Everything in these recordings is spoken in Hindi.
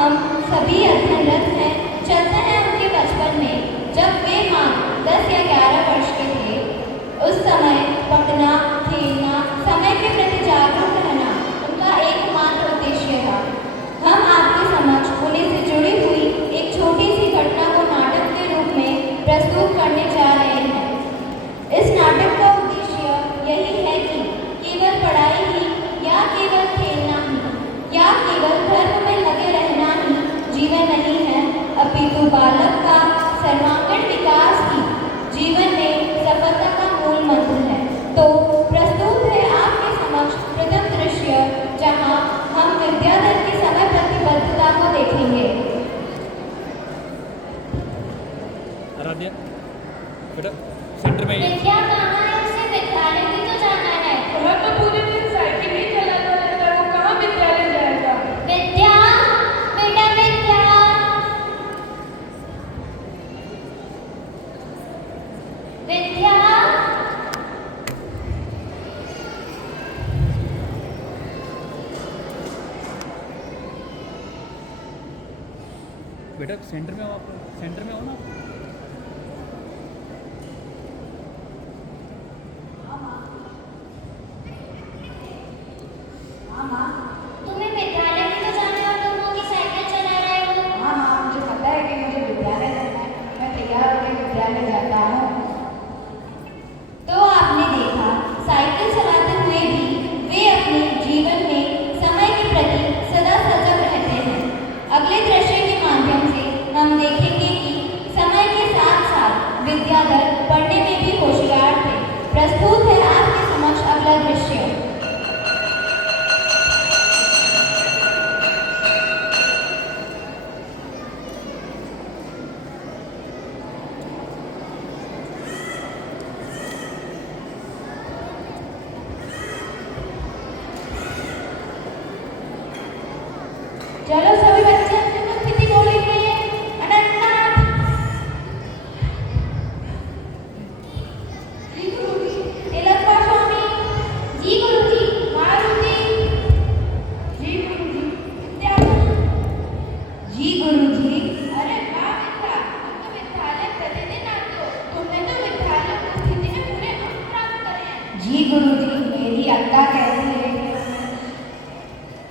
हम सभी अध्ययनरत हैं, चलते हैं उनके बचपन में। जब वे मात्र 10 या 11 वर्ष के थे, उस समय पढ़ना, खेलना, समय के प्रति जागरूक रहना उनका एकमात्र उद्देश्य था। हम आपके समक्ष उन्हीं से जुड़ी हुई एक छोटी सी घटना को नाटक के रूप में प्रस्तुत करने जा रहे हैं। इस नाटक का उद्देश्य यही है कि केवल पढ़ाई ही या केवल खेलना ही या केवल धर्म में लगे रहना ही जीवन नहीं है, अपितु बालक का सर्वांगीण विकास ही जीवन में सफलता का मूल मंत्र है। तो प्रस्तुत है आपके समक्ष प्रथम दृश्य, जहां हम विद्याधर की समय प्रतिबद्धता को देखेंगे। आराध्या, बेटा सेंटर में विद्या कहाँ है? उसे विद्यालय भी तो जाना है। वह तो पूरे दिन साइकिल ही चलाता रहता है, वो कहाँ विद्यालय जाएगा? विद्या, बेटा विद्या। विद्या, बेटा सेंटर में हो आप, सेंटर में हो ना। तुम्हें विद्यालय भी तो जाना है और तुम मोटी साइकिल चला रहे हो। हाँ, मुझे पता है कि मुझे विद्यालय जाना है। मैं तैयार होकर विद्यालय जाता हूँ। तो आपने देखा, साइकिल चलाते हुए भी वे अपने जीवन में समय के प्रति सदा सजग रहते हैं। अगले दृश्य के माध्यम से हम देखेंगे कि समय के साथ साथ विद्याधर पढ़ने में भी होशियार थे। प्रस्तुत है आपके समक्ष अगला दृश्य। चलो सभी बच्चे अपनी उपस्थिति बोलेंगे। अनंतनाथ। जी गुरुजी। तिलकवा स्वामी। जी गुरुजी। मारुति। जी गुरुजी। विद्याधर। जी गुरुजी। अरे वाह विद्या, तुम तो विद्यालय प्रतिदिन आते हो। तुमने तो विद्यालय उपस्थिति में पूरे अंक प्राप्त करे हैं। जी गुरुजी, मेरी अक्का कहती है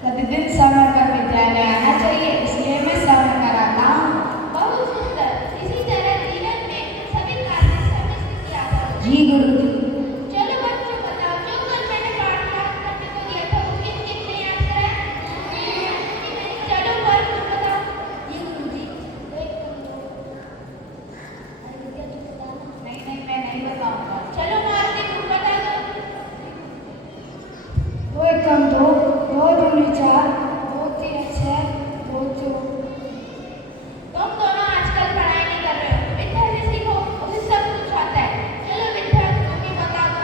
प्रतिदिन समय पर विद्यालय आना चाहिए, इसलिए मैं समय पर आता हूँ। बहुत सुंदर। इसी तरह जीवन में सभी कार्य समय से किया करो। जी गुरुजी। चलो बच्चों, बताओ जो कल मैंने पाठ याद करने को दिया था वो किसने याद कराया? चलो पर तुम बताओ। जी गुरुजी। नहीं, मैं नहीं बताऊंगा। चलो मारती, तुम बता दो। दो एकम दो, दो दूनी चार, दो तीन छः, दो दो। तुम दोनों आजकल पढ़ाई नहीं कर रहे हो। विद्या से सीखो, उसे सब कुछ आता है। चलो विद्या, तुम भी बता दो।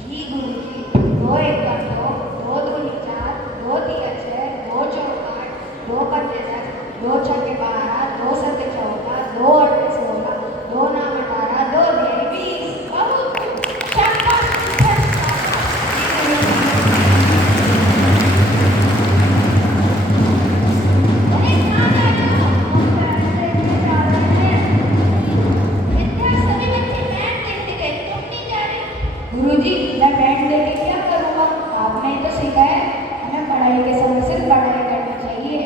जी गुरुजी, दो एकम दो, दो दूनी चार, दो तीन छः, दो चौक आठ, दो पंजे दस, दो छक्के 12, दो सत्ते 14, दो अट्ठे 16, दो नाम 18, दो दिए 20। बहुत खूब। शाबाश विद्या, शाबाश। अरे कहाँ जा रहे हो? विद्या, सभी बच्चे मैथ देखते गए, तुम नहीं जा रहे? गुरुजी, मैं बैंड लेके क्या करूँगा? आपने ही तो सीखा है हमें पढ़ाई के समय सिर्फ पढ़ाई करनी चाहिए।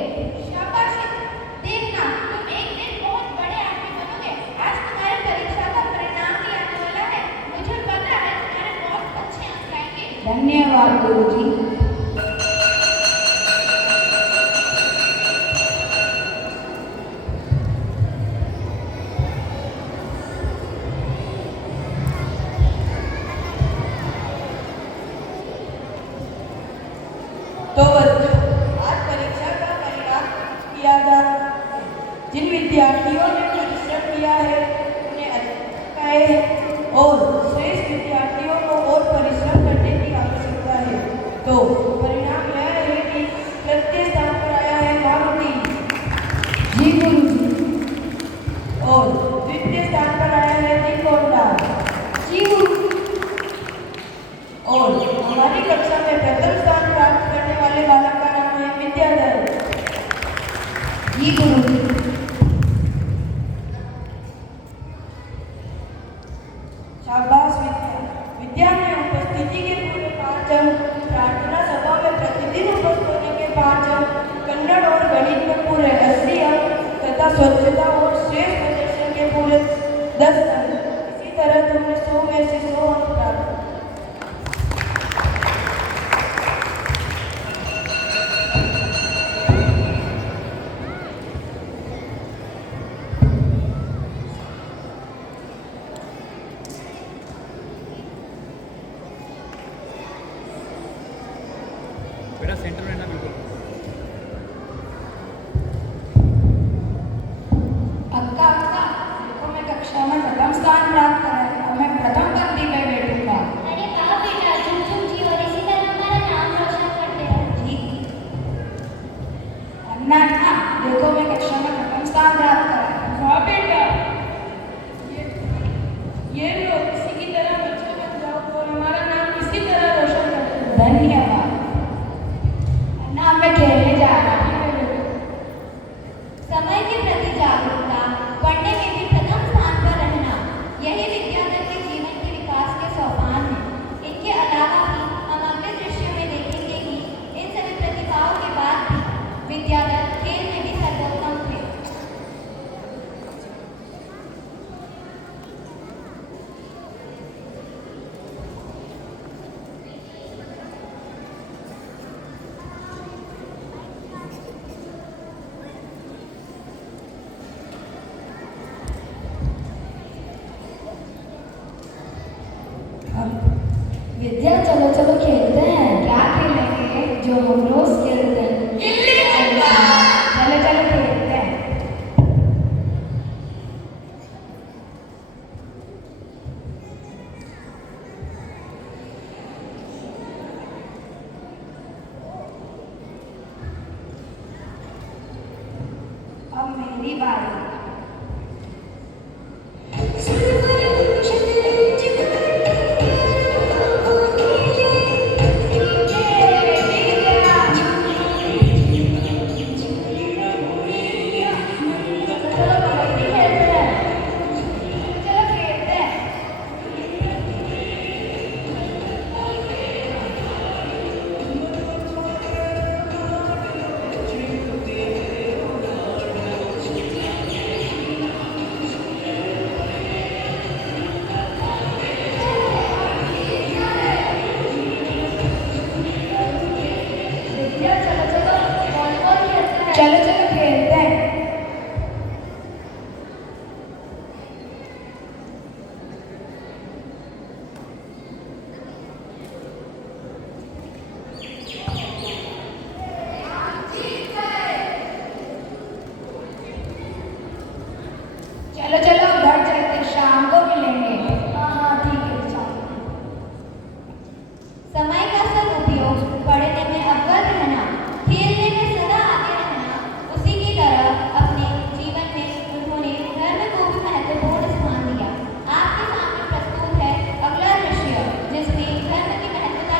शाबाश विद्या। देखना, तुम एक दिन बहुत बड़े आदमी बनोगे। आज तुम्हारी परीक्षा का परिणाम भी आने वाला है। मुझे पता है तुम्हारे बहुत अच्छे अंक आएंगे। धन्यवाद गुरुजी। तो बच्चों, आज परीक्षा का परिणाम किया जा रहा है। जिन विद्यार्थियों ने परिश्रम किया है उन्हें अधिक आए हैं और श्रेष्ठ विद्यार्थियों को और परिश्रम करने की आवश्यकता है। तो परिणाम यह है कि तृतीय स्थान पर आया है मारुति। जी गुरुजी। और द्वितीय स्थान पर आया है तिकोंडा। जी गुरुजी। और हमारी कक्षा में प्रथम स्थान प्राप्त करने वाले बालक का नाम है विद्याधर। जी गुरुजी। शाबाश विद्या। विद्या में उपस्थिति के पूरे 5 अंक, प्रार्थना सभा में प्रतिदिन उपस्थित होने के 5 अंक, कन्नड़ और गणित में पूरे 80 अंक तथा स्वच्छता और श्रेष्ठ प्रदर्शन के पूरे 10 अंक। इसी तरह तुमने 100 में से 100 अंक प्राप्त किए। बेटा सेंटर में रहना बिल्कुल। अक्का अक्का, देखो मैं कक्षा में प्रथम स्थान प्राप्त करा है और मैं प्रथम पंक्ति पे बैठूंगा। अरे वाह बेटा, झुम झुम जी और इसी तरह हमारा नाम रोशन करते रहो। जी। अन्ना अन्ना, देखो मैं कक्षा में प्रथम स्थान प्राप्त करा है। वाह बेटा, ये लो, इसी की तरह बच्चे बन जाओ और हमारा नाम इसी तरह रोशन करते रहो। धन्यवाद। अन्ना मैं खेलने जा रहा हूँ। समय के प्रति जागरूकता, पढ़ने में भी प्रथम स्थान पर रहना, यही विद्यार्थी के जीवन के विकास के सोपान हैं। इनके अलावा भी हम अगले दृश्य में देखेंगे कि इन सभी प्रतिभाओं के बाद भी विद्यार्थी खेल में भी सर्वोत्तम थे। विद्या चलो चलो खेलते हैं। क्या खेलेंगे? जो हम रोज खेलते हैं, गिल्ली डंडा। चलो चलो खेलते हैं। अब मेरी बारी। चलो चलो खेलते हैं। चलो चलो